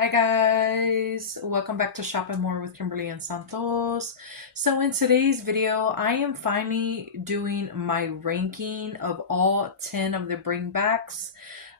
Hi guys, welcome back to Shop and More with Kimberly and Santos. So in today's video, I am finally doing my ranking of all 10 of the bringbacks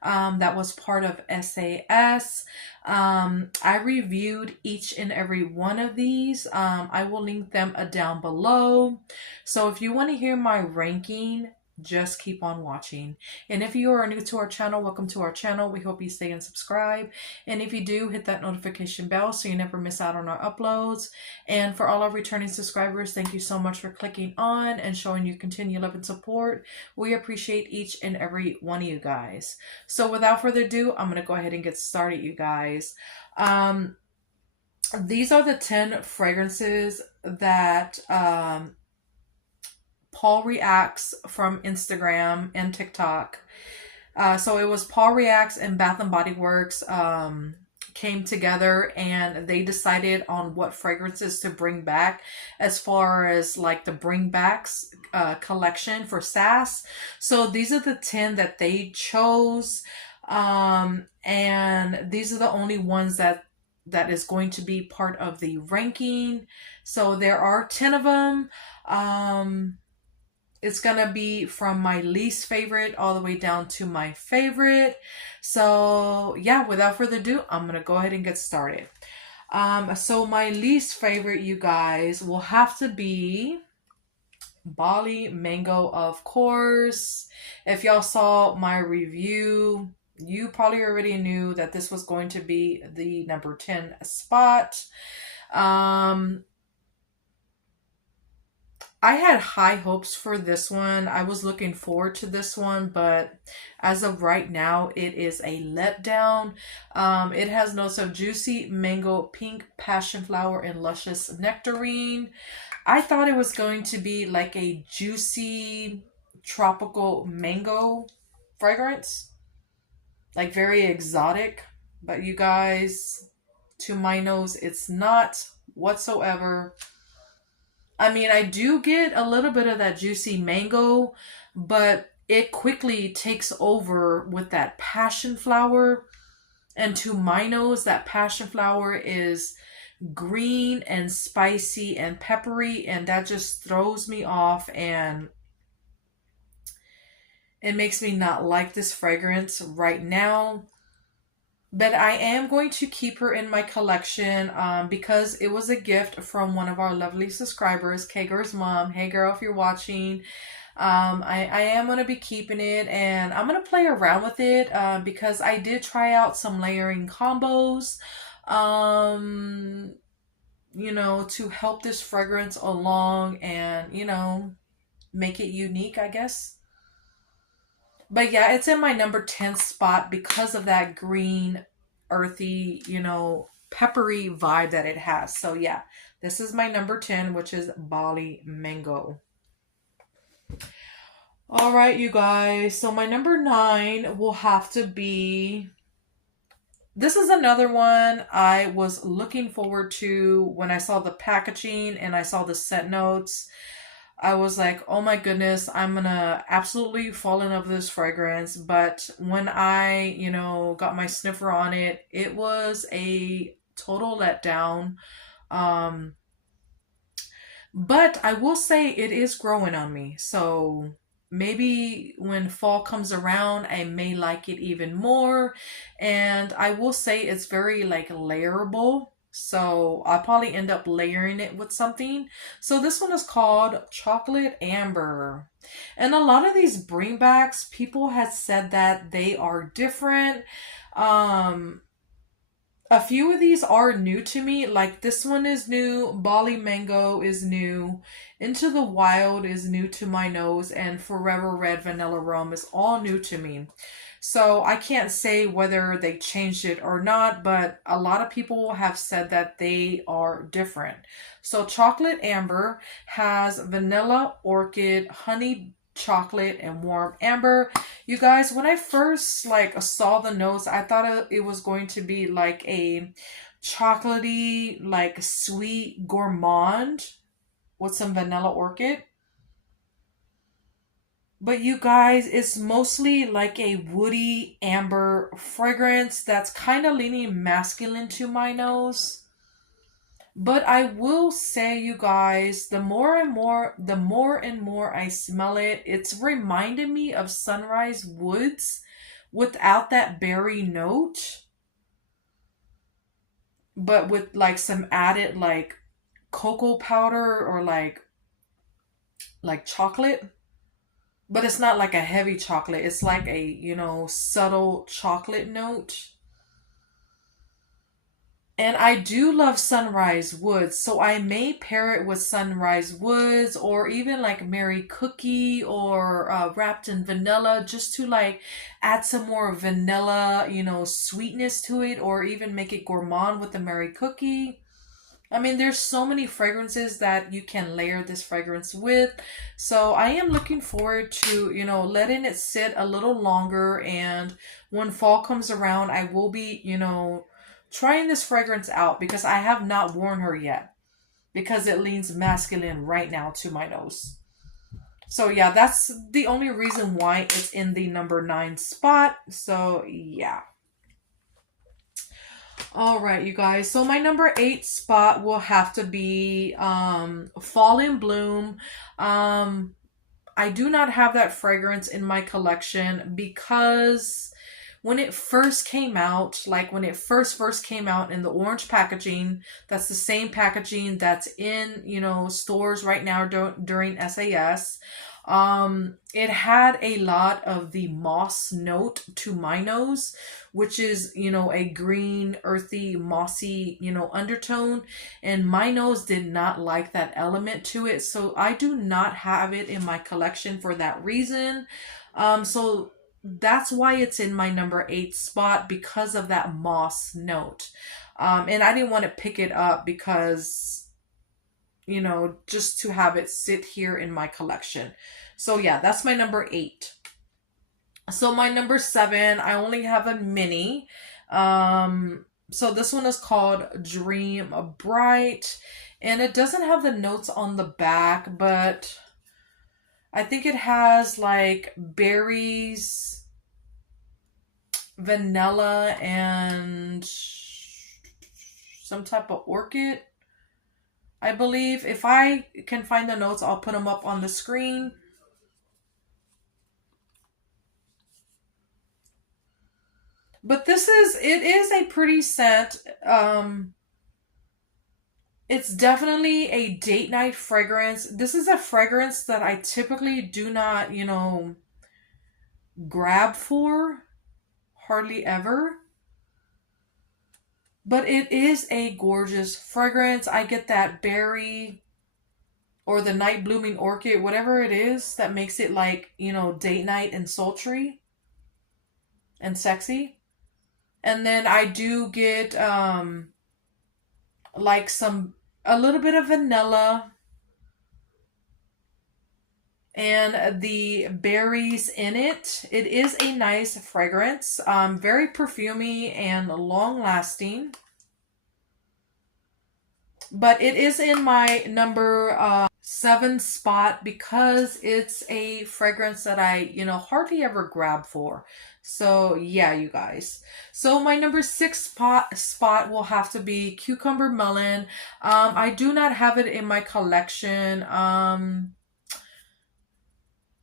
that was part of SAS. I reviewed each and every one of these. I will link them down below. So if you want to hear my ranking, just keep on watching. And if you are new to our channel, welcome to our channel. We hope you stay and subscribe. And if you do, hit that notification bell so you never miss out on our uploads. And for all our returning subscribers, thank you so much for clicking on and showing your continued love and support. We appreciate each and every one of you guys. So without further ado, I'm going to go ahead and get started, you guys. These are the 10 fragrances that Paul Reacts from Instagram and TikTok. So it was Paul Reacts and Bath and Body Works came together and they decided on what fragrances to bring back as far as like the bringbacks collection for SAS. So these are the 10 that they chose, and these are the only ones that is going to be part of the ranking. So there are 10 of them. It's gonna be from my least favorite all the way down to my favorite. So yeah, without further ado, I'm gonna go ahead and get started. So my least favorite, you guys, will have to be Bali Mango, of course. If y'all saw my review, you probably already knew that this was going to be the number 10 spot. I had high hopes for this one. I was looking forward to this one, but as of right now, it is a letdown. It has notes of juicy mango, pink passion flower, and luscious nectarine. I thought it was going to be like a juicy tropical mango fragrance, like very exotic. But you guys, to my nose, it's not whatsoever. I mean, I do get a little bit of that juicy mango, but it quickly takes over with that passion flower. And to my nose, that passion flower is green and spicy and peppery, and that just throws me off, and it makes me not like this fragrance right now. But I am going to keep her in my collection because it was a gift from one of our lovely subscribers, K-Girl's mom. Hey girl, if you're watching, I am going to be keeping it, and I'm going to play around with it because I did try out some layering combos, you know, to help this fragrance along and, you know, make it unique, I guess. But yeah, it's in my number 10 spot because of that green, earthy, you know, peppery vibe that it has. So yeah, this is my number 10, which is Bali Mango. All right, you guys. So my number 9 will have to be... This is another one I was looking forward to when I saw the packaging and I saw the scent notes. I was like, oh my goodness, I'm gonna absolutely fall in love with this fragrance. But when I, you know, got my sniffer on it, it was a total letdown. Um, but I will say it is growing on me. So maybe when fall comes around, I may like it even more. And I will say it's very like layerable. So I'll probably end up layering it with something. So this one is called Chocolate Amber. And a lot of these bringbacks, people had said that they are different. A few of these are new to me. Like this one is new. Bali Mango is new. Into the Wild is new to my nose. And Forever Red Vanilla Rum is all new to me. So I can't say whether they changed it or not, but a lot of people have said that they are different. So Chocolate Amber has vanilla, orchid, honey, chocolate, and warm amber. You guys, when I first like saw the notes, I thought it was going to be like a chocolatey, like sweet gourmand with some vanilla orchid. But you guys, it's mostly like a woody amber fragrance that's kind of leaning masculine to my nose. But I will say, you guys, the more and more I smell it, it's reminded me of Sunrise Woods without that berry note, but with like some added like cocoa powder or like chocolate. But it's not like a heavy chocolate. It's like a, subtle chocolate note. And I do love Sunrise Woods, so I may pair it with Sunrise Woods or even like Mary Cookie or wrapped in vanilla just to like add some more vanilla, sweetness to it, or even make it gourmand with the Mary Cookie. I mean, there's so many fragrances that you can layer this fragrance with. So I am looking forward to, letting it sit a little longer. And when fall comes around, I will be, trying this fragrance out because I have not worn her yet because it leans masculine right now to my nose. So yeah, that's the only reason why it's in the number 9 spot. So yeah. All right, you guys. So my number 8 spot will have to be Fall in Bloom. I do not have that fragrance in my collection because when it first came out, like when it first came out in the orange packaging, that's the same packaging that's in, stores right now during SAS. It had a lot of the moss note to my nose, which is, a green, earthy, mossy, undertone. And my nose did not like that element to it. So I do not have it in my collection for that reason. So that's why it's in my number 8 spot, because of that moss note. And I didn't want to pick it up because, just to have it sit here in my collection. So yeah, that's my number 8. So my number 7, I only have a mini. So this one is called Dream Bright. And it doesn't have the notes on the back, but I think it has like berries, vanilla, and some type of orchid, I believe. If I can find the notes, I'll put them up on the screen. But it is a pretty scent. It's definitely a date night fragrance. This is a fragrance that I typically do not, grab for. Hardly ever. But it is a gorgeous fragrance. I get that berry or the night blooming orchid, whatever it is that makes it like, date night and sultry and sexy. And then I do get like a little bit of vanilla and the berries in it. It is a nice fragrance, very perfumey and long lasting. But it is in my number 7 spot because it's a fragrance that I, hardly ever grab for. So yeah, you guys. So my number 6 spot will have to be Cucumber Melon. I do not have it in my collection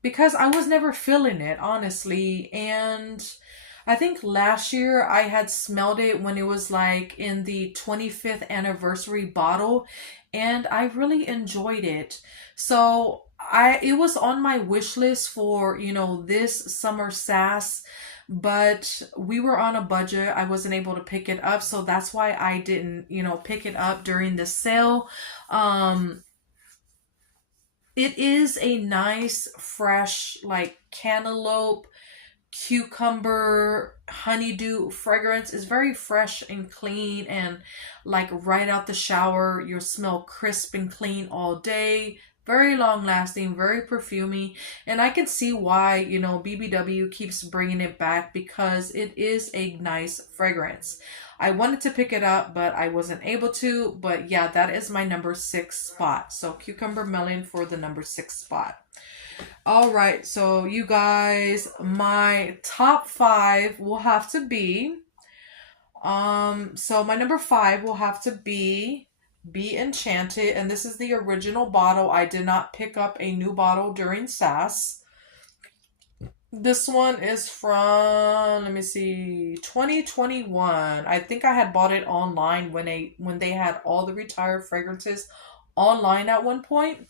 because I was never feeling it, honestly. And I think last year I had smelled it when it was like in the 25th anniversary bottle, and I really enjoyed it. So it was on my wish list for, this summer sass, but we were on a budget. I wasn't able to pick it up, so that's why I didn't, pick it up during the sale. It is a nice, fresh, like cantaloupe, cucumber, honeydew fragrance. Is very fresh and clean, and like right out the shower, you'll smell crisp and clean all day. Very long lasting, very perfumey, and I can see why, BBW keeps bringing it back because it is a nice fragrance. I wanted to pick it up, but I wasn't able to. But yeah, that is my number 6 spot. So Cucumber Melon for the number 6 spot. All right, so you guys, my top 5 will have to be so my number 5 will have to be Enchanted, and this is the original bottle. I did not pick up a new bottle during SAS. This one is from, let me see, 2021. I think I had bought it online when they had all the retired fragrances online at one point.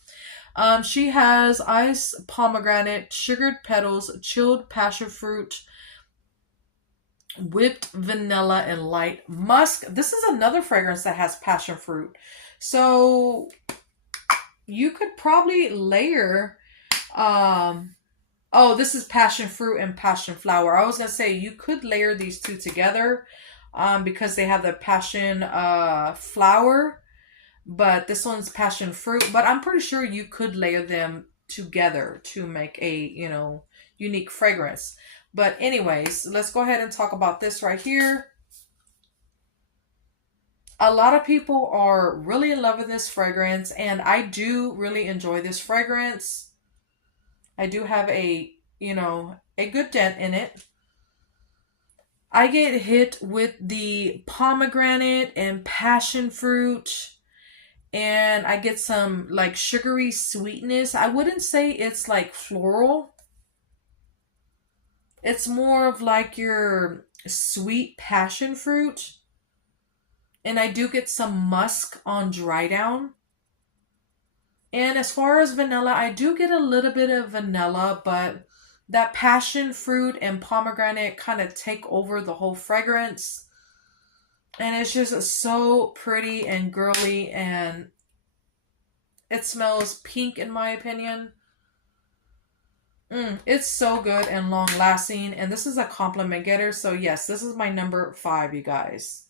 She has ice pomegranate, sugared petals, chilled passion fruit, whipped vanilla, and light musk. This is another fragrance that has passion fruit. So you could probably layer oh, this is passion fruit and passion flower. I was gonna say you could layer these two together because they have the passion flower, but this one's passion fruit. But I'm pretty sure you could layer them together to make a, unique fragrance. But anyways, let's go ahead and talk about this right here. A lot of people are really in love with this fragrance, and I do really enjoy this fragrance. I do have a good dent in it. I get hit with the pomegranate and passion fruit, and I get some like sugary sweetness. I wouldn't say it's like floral. It's more of like your sweet passion fruit. And I do get some musk on dry down. And as far as vanilla, I do get a little bit of vanilla, but that passion fruit and pomegranate kind of take over the whole fragrance. And it's just so pretty and girly, and it smells pink in my opinion. It's so good and long lasting, and this is a compliment getter. So yes, this is my number 5, you guys.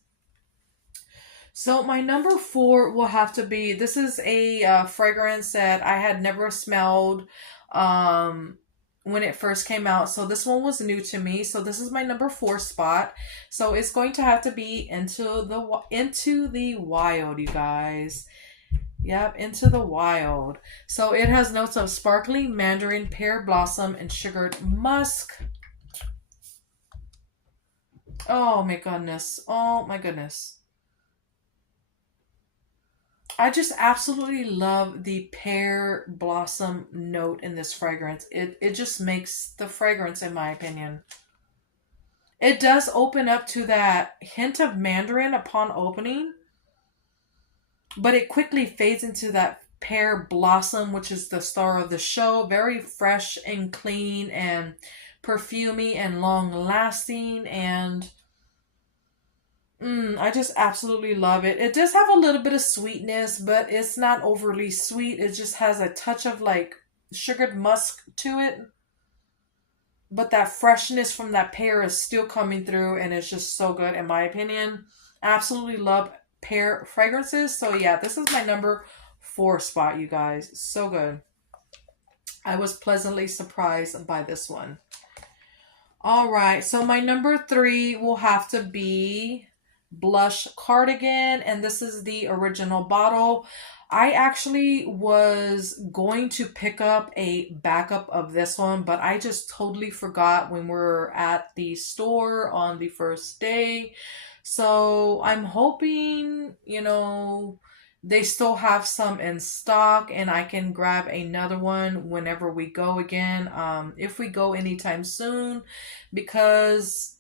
So my number 4 will have to be, this is a fragrance that I had never smelled when it first came out. So this one was new to me. So this is my number 4 spot. So it's going to have to be Into the Wild, you guys. Yep, Into the Wild. So it has notes of sparkling mandarin, pear blossom, and sugared musk. Oh my goodness. Oh my goodness. I just absolutely love the pear blossom note in this fragrance. It just makes the fragrance, in my opinion. It does open up to that hint of mandarin upon opening, but it quickly fades into that pear blossom, which is the star of the show. Very fresh and clean and perfumey and long lasting, and I just absolutely love it. It does have a little bit of sweetness, but it's not overly sweet. It just has a touch of like sugared musk to it. But that freshness from that pear is still coming through, and it's just so good in my opinion. Absolutely love pear fragrances. So yeah, this is my number 4 spot, you guys. So good. I was pleasantly surprised by this one. All right, so my number 3 will have to be Blush Cardigan, and this is the original bottle. I actually was going to pick up a backup of this one, but I just totally forgot when we were at the store on the first day. So I'm hoping, they still have some in stock and I can grab another one whenever we go again. If we go anytime soon, because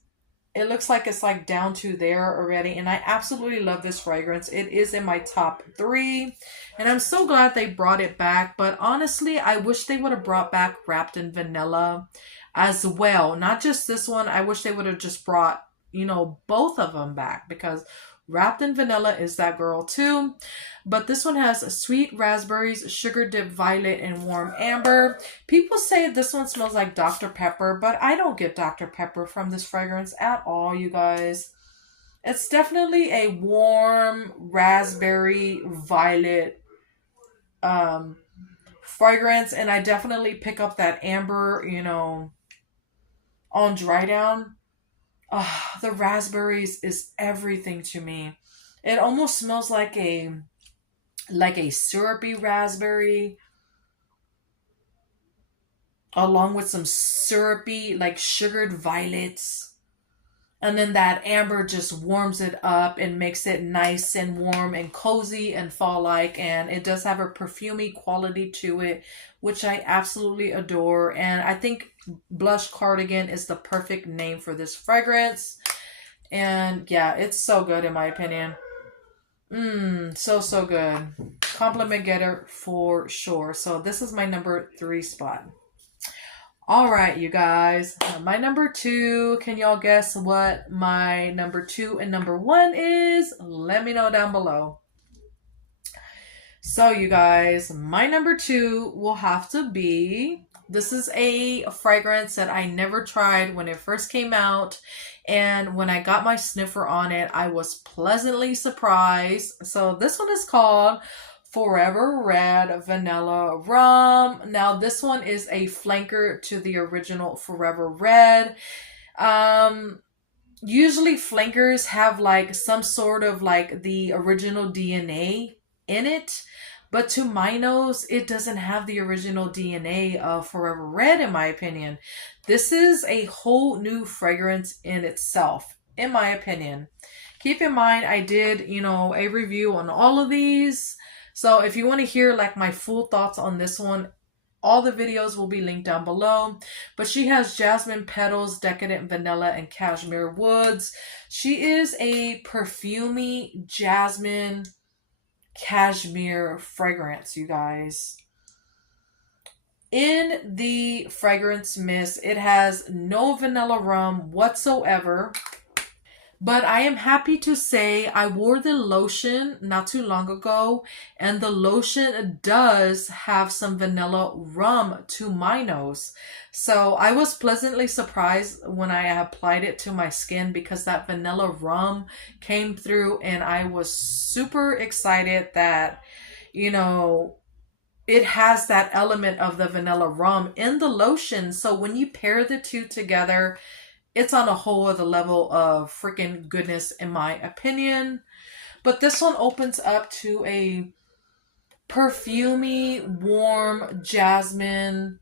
it looks like it's like down to there already. And I absolutely love this fragrance. It is in my top 3. And I'm so glad they brought it back. But honestly, I wish they would have brought back Wrapped in Vanilla as well. Not just this one. I wish they would have just brought, both of them back. Because Wrapped in Vanilla is that girl too. But this one has sweet raspberries, sugar dipped violet, and warm amber. People say this one smells like Dr. Pepper, but I don't get Dr. Pepper from this fragrance at all, you guys. It's definitely a warm raspberry violet fragrance, and I definitely pick up that amber, on dry down. The raspberries is everything to me. It almost smells like a syrupy raspberry along with some syrupy like sugared violets. And then that amber just warms it up and makes it nice and warm and cozy and fall-like. And it does have a perfumey quality to it, which I absolutely adore. And I think Blush Cardigan is the perfect name for this fragrance. And yeah, it's so good in my opinion. So good. Compliment getter for sure. So this is my number 3 spot. All right, you guys. My number 2. Can y'all guess what my number 2 and number 1 is? Let me know down below. So, you guys, my number 2 will have to be. This is a fragrance that I never tried when it first came out. And when I got my sniffer on it, I was pleasantly surprised. So, this one is called Forever Red Vanilla Rum. Now, this one is a flanker to the original Forever Red. Usually flankers have like some sort of like the original DNA in it. But to my nose, it doesn't have the original DNA of Forever Red, in my opinion. This is a whole new fragrance in itself, in my opinion. Keep in mind, I did, a review on all of these. So if you want to hear like my full thoughts on this one, all the videos will be linked down below. But she has jasmine petals, decadent vanilla, and cashmere woods. She is a perfumey jasmine cashmere fragrance, you guys. In the fragrance mist, it has no vanilla rum whatsoever. But I am happy to say I wore the lotion not too long ago, and the lotion does have some vanilla rum to my nose. So I was pleasantly surprised when I applied it to my skin because that vanilla rum came through, and I was super excited that, it has that element of the vanilla rum in the lotion. So when you pair the two together, it's on a whole other level of freaking goodness, in my opinion. But this one opens up to a perfumey, warm jasmine.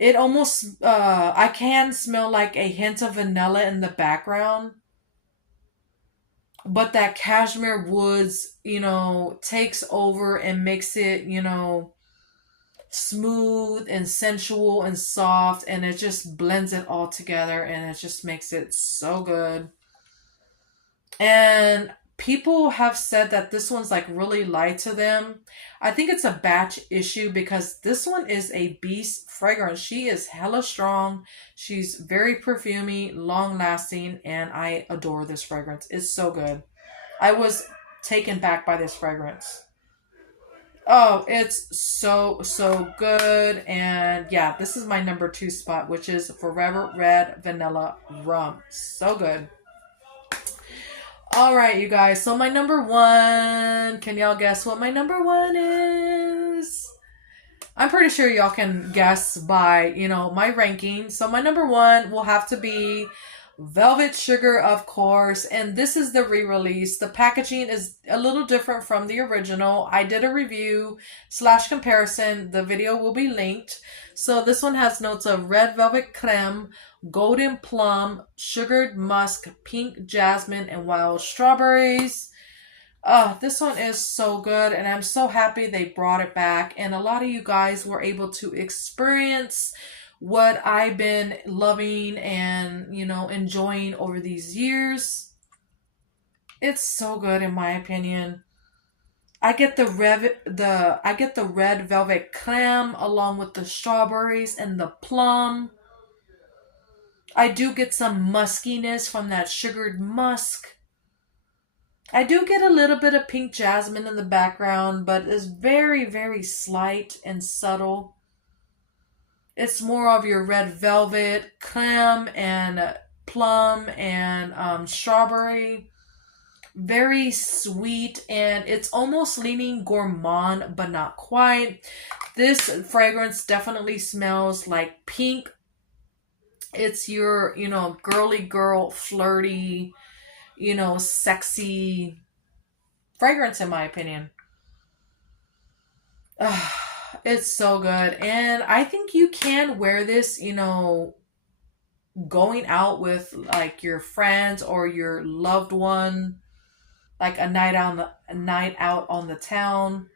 It almost, I can smell like a hint of vanilla in the background. But that cashmere woods, takes over and makes it, smooth and sensual and soft, and it just blends it all together, and it just makes it so good. And people have said that this one's like really light to them. I think it's a batch issue because this one is a beast fragrance. She is hella strong. She's very perfumey, long lasting, and I adore this fragrance. It's so good. I was taken back by this fragrance. Oh, it's so good. And yeah, this is my number 2 spot, which is Forever Red Vanilla Rum. So good. All right, you guys. So my number 1, can y'all guess what my number 1 is? I'm pretty sure y'all can guess by, my ranking. So my number 1 will have to be Velvet Sugar, of course, and this is the re-release. The packaging is a little different from the original. I did a review / comparison. The video will be linked. So this one has notes of red velvet creme, golden plum, sugared musk, pink jasmine, and wild strawberries. This one is so good, and I'm so happy they brought it back, and a lot of you guys were able to experience what I've been loving and, enjoying over these years. It's so good in my opinion. I get the red velvet creme along with the strawberries and the plum. I do get some muskiness from that sugared musk. I do get a little bit of pink jasmine in the background, but it's very, very slight and subtle. It's more of your red velvet, creme, and plum, and strawberry. Very sweet, and it's almost leaning gourmand, but not quite. This fragrance definitely smells like pink It's your, girly girl, flirty, sexy fragrance, in my opinion. It's so good. And I think you can wear this, going out with like your friends or your loved one, like a night out on the town.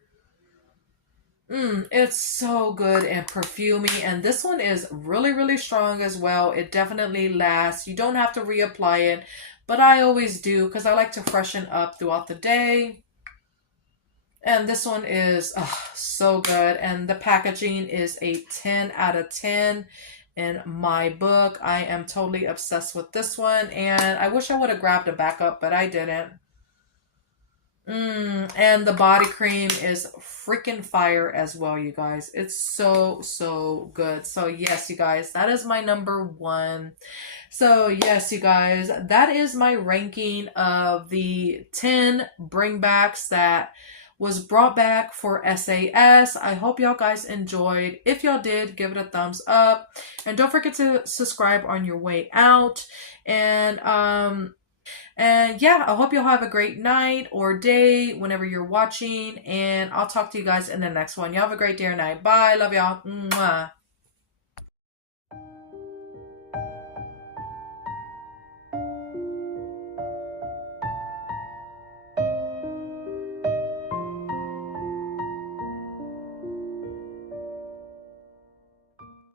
It's so good and perfumey, and this one is really, really strong as well. It definitely lasts. You don't have to reapply it, but I always do because I like to freshen up throughout the day. And this one is so good, and the packaging is a 10 out of 10 in my book. I am totally obsessed with this one, and I wish I would have grabbed a backup, but I didn't. And the body cream is freaking fire as well, you guys. It's so, so good. So, yes, you guys, that is my number one. So, yes, you guys, that is my ranking of the 10 bringbacks that was brought back for SAS. I hope y'all guys enjoyed. If y'all did, give it a thumbs up. And don't forget to subscribe on your way out. And yeah, I hope you'll have a great night or day whenever you're watching. And I'll talk to you guys in the next one. Y'all have a great day or night. Bye. Love y'all. Mwah.